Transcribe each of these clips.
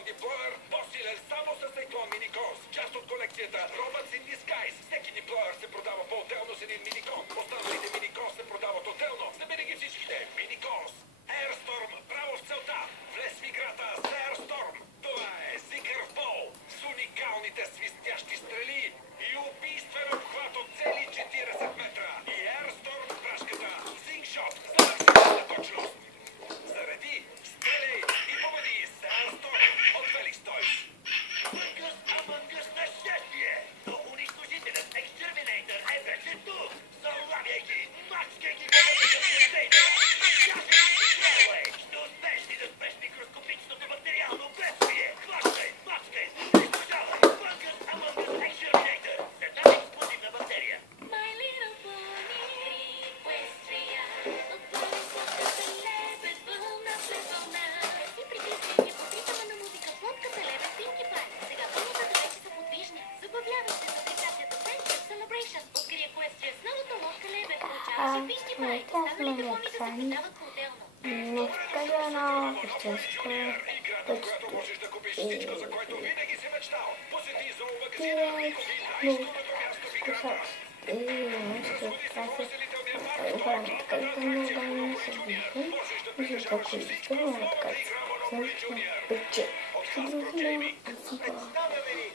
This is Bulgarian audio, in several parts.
Cyclone Deployer, по-силен само с Cyclone Minikos. Част от колекцията Robots in Disguise. Всеки Deployer се продава по-отделно с един Minikos. Останалите Minikos се продават отделно. Събери ги всичките. Minikos. Airstorm, право в целта. Влез в играта с Airstorm. Това е Seeker Ball с уникалните свистящи стрели и убийствен обхват от цели 40 метра. И Airstorm прашката Slingshot за максимална точност. Зареди, стреляй и победи с Airstorm от Felix Toys. Among Us на щастие! Но унищожителят Exterminator е вече тук! Залавяй ги! Мачкай ги вътре с контейнера! Чакай ги, Славей! Ще успееш ли да спреш микроскопичното бактериално бедствие? Хващай! Мачкай! Унищожавай! Among Us Exterminator! С една експлозивна бактерия! My little pony, Equestria, лебед, вълна след вълна. Си притискай подвикваме на музика, плотката лебед, Пинки Пай. Сега вълната вече са подвижни. Забавлявай се с апликацията Friendship Celebration. Откри Equestria с новата лодка лебед. Получава си Пинки Пай. Останалите клоните се продават по-отделно. Не скажа едно истинско почти. Можеш да купиш всичко, за което винаги си мечтал. Посети Ти зоомагазина е най-изкуното място в играта. и нещо тази храната, да не се вижда, и за ако искаме така също пече. С други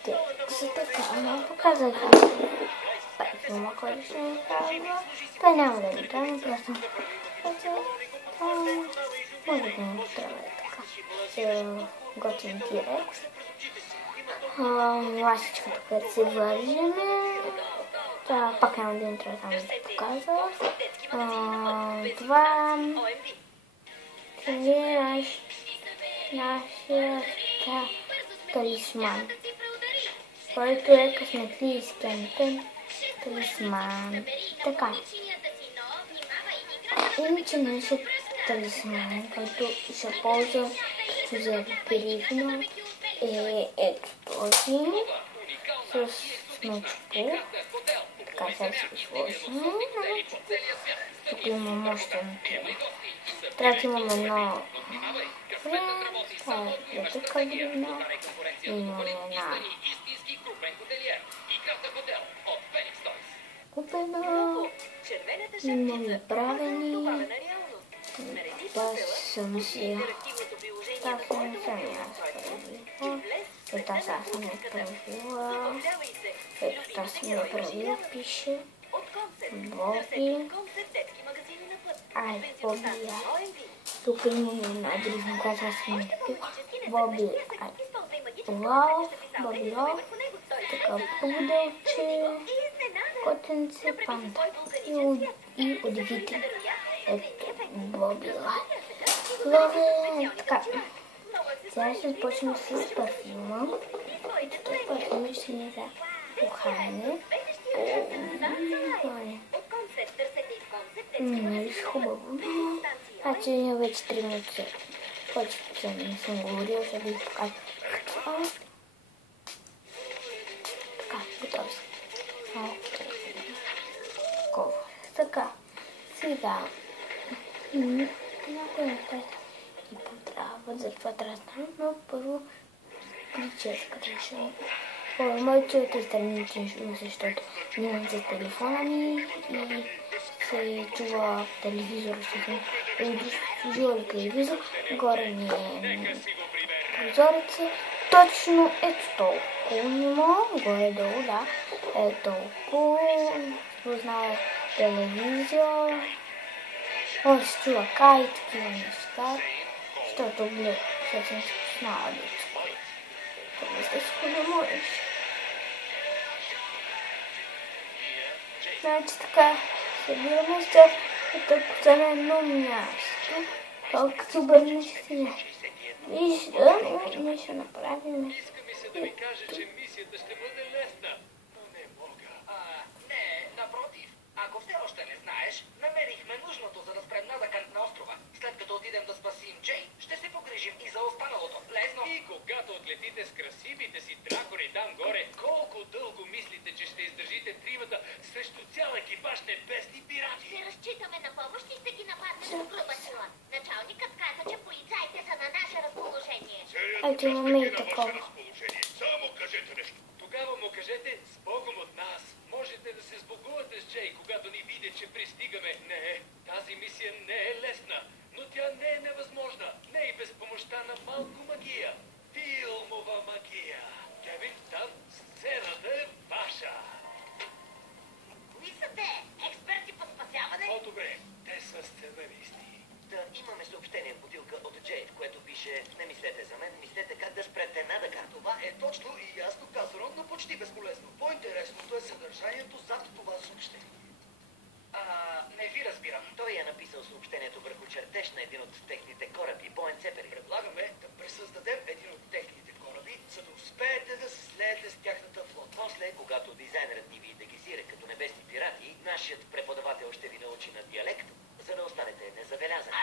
те са така, но показаха филма, който ще ми казва. Той няма да ви трябва, просто може да ми трябва така. С готин директ. Ласичката, която се вържеме. Пак няма да интересно да показва. Това е нашият талисман, който е късметлийският талисман. Така. Иначе нашият талисман, който ще ползва като за перифно, е ето този с смечко. Така сега си го сложим. Тук имам още на трета имам едно това е така древна. Имам една купена. Имам направени. Това съм си ето сега съм направила. Ето това съм направила, пише Боби. Боби. Тук имам една древна, която аз съм напила. Боби Лав. Боби Лав. Така пуделче. Котенце, панда. И удивително. Ето Боби Лав. Лове, така. Сега ще започнем с парфюма. Ето този парфюм ще ни за ухане. Нали с хубаво. Значи вече 3 минути. Повечето не съм говорила, ще ви покажа. Така, готов съм. Така, сега. Някои неща и потрябват, затова трябва да стане, но първо прическата ще моите от страните, защото нямам за телефона ми и се чува телевизор, служила телевизор, горе ми е прозореца, точно ето толкова нима, горе-долу, да, ето толкова, познава телевизия, може се чува кай и такива неща, защото съм се познала детско. Това детско не можеш. Значи така, събираме се, като на едно място, толкова се обърнеш сега. Виждам, ние ще направим. Искаме се да ви кажа, че мисията ще бъде лесна. Но не мога. Не, напротив. Ако все още не знаеш, намерихме нужното, за да спрем надъкът на острова. След като отидем да спасим Джей, ще се погрижим и за останалото. Лесно. И когато отлетите с красивите си дракони там горе, колко дълго мислите, че ще издържите тримата срещу цял екипаж небесни пирати? Ще разчитаме на помощ и ще ги нападнем с груба сила. Началникът каза, че полицаите са на наше разположение. защото имаме и такова. Само кажете нещо. Тогава му кажете с Богом от нас. Можете да се сбогувате с Джей, когато ни види, че пристигаме. Не, тази мисия не е лесна, но тя не е невъзможна. Не и без помощта на малко магия. Филмова магия. Кевин, там сцената е ваша. Кои са те? Експерти по спасяване? По-добре, те са сценаристи. Да, имаме съобщение в бутилка от Джей, в което пише: не мислете за мен, мислете как да спрете Надъка. Това е точно и ясно казано, но почти безполезно. По-интересното е съдържанието зад това съобщение. Не ви разбирам. Той е написал съобщението върху чертеж на един от техните кораби, Боен Цепери. Предлагаме да пресъздадем един от техните кораби, за да успеете да се слеете с тяхната флота. После, когато дизайнерът ни ви дегизира като небесни пирати, нашият преподавател ще ви научи на диалект, за да останете незабелязани.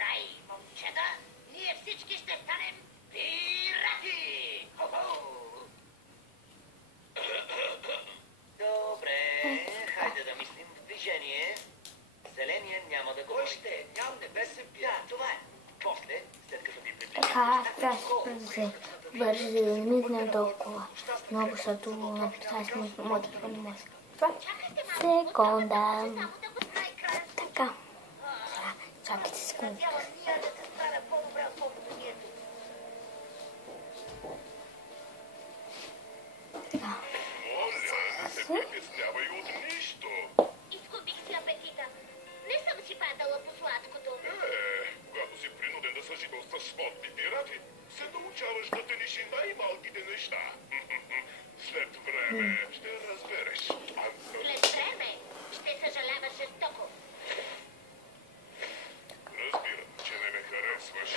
Рай, момчета, ние всички ще станем пирати! Хо-хо! Добре, хайде да мислим в движение. Зеления няма да го Кой ще е? Ням небесен Да, пират. това е. После, след като ви приближите... Така, трябва да се бързи да не мигнем толкова много, защото написали сме с моя телефон не може. Секунда. Така. Чакайте секунда. Цяла ния да се справя по-добре от положението. Така. Моля, не се притеснявай от нищо. Изгубих си апетита. Не съм си падала по сладкото. Когато си принуден да съжителстваш с модни пирати, се научаваш да делиш и най-малките неща. След време ще разбереш. След време ще съжаляваш жестоко. Разбирам, че не ме харесваш.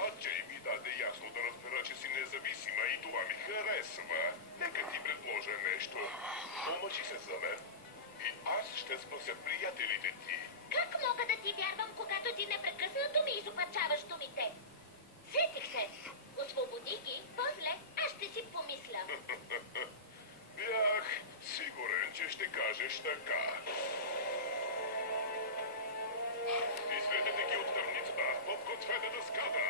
А Джей ми даде ясно да разбера, че си независима и това ми харесва. Нека ти предложа нещо. Омъжи се за мен и аз ще спася приятелите ти. Как мога да ти вярвам, когато ти непрекъснато ми изопачаваш думите? Сетих се. Освободи ги, после аз ще си помисля. Бях сигурен, че ще кажеш така. Изведете ги от тъмницата, подгответе дъската.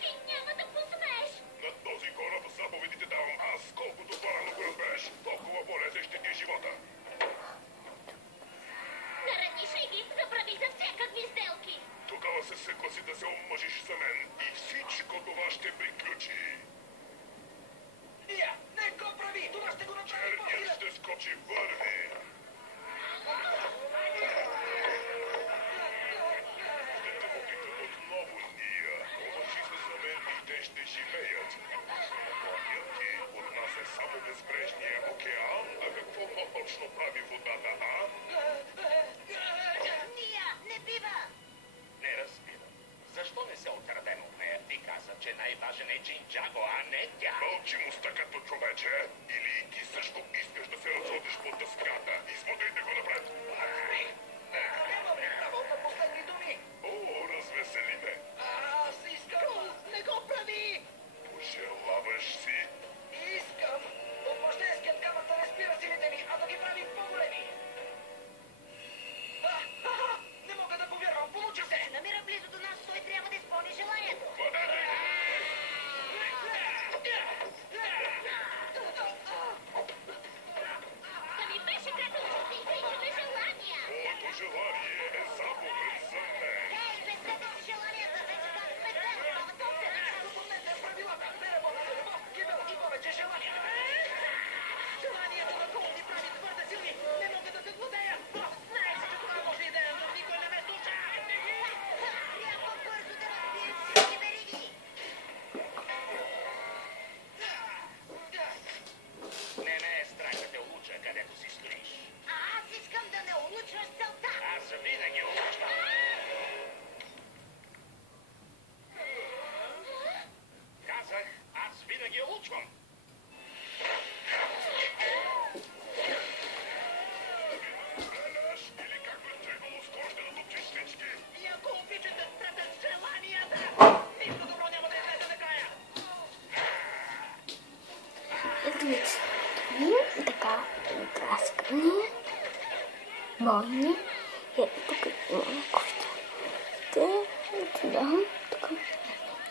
Ти няма да посмееш. На този кораб заповедите давам аз. Колкото по-рано го разбереш, толкова по-лесен ще ти е живота. Нараниш ли ги? Забрави за всякакви сделки. Тогава се съгласи да се омъжиш за мен и всичко това ще приключи. Ния, не го прави! Това ще го направи Черният по-силен! ще скочи върви. Ще те попитат отново, Ния. Омъжи се за мен и те ще живеят. Планът ти отнася само безбрежния океан, а какво по-точно прави водата, а? Ния, не бива! Не разбирам. Защо не се отървем от нея? Ти каза, че най-важен е Джинджаго, а не тя. Мълчи муста като човече, или ти също искаш да се разходиш по дъската. Измотайте го напред. Нямаме право на последни думи! О, развесели ме. Аз искам! Не го прави! Пожелаваш си. Искам! Опъжденският камък да не спира силите ми, а да ги прави по-големи! Не мога да повярвам! Получи се! Се намира близо до нас, той трябва да изпълни желанието. Бъдете ги! Да ми беше като че се изричаме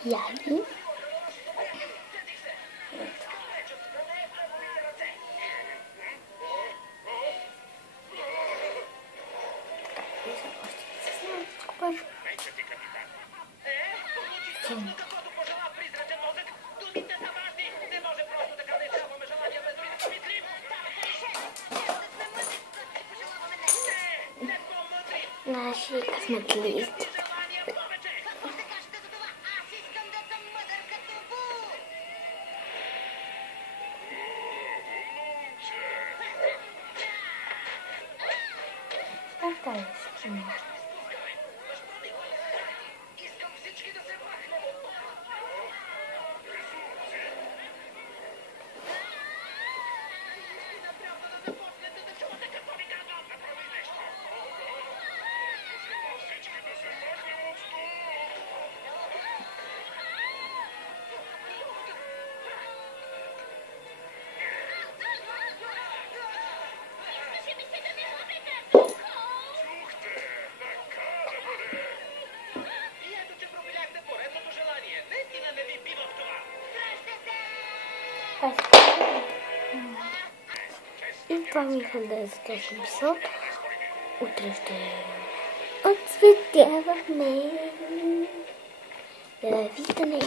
Яги. Каквото пожела призрачен мозък, думите са важни. Не може просто така да изяваме желания без дори да помислим. Не по-мъдри. Наши късметлист. Желания повече. Какво ще кажете за това? Аз искам да съм мъдър като Бу! Така е скина. Искам всички да се махнем от тук. Трябва да започнете да чувате какво ви казвам. Направи нещо. Всички да се махнем от тук! Искаше ми се да ми ловите! Чухте! Така да бъде! И ето, че пропиляхте поредното желание. Наистина не ви бива в това. И това ми хареса за този епизод. Утре ще отцветяваме. Да, виждане.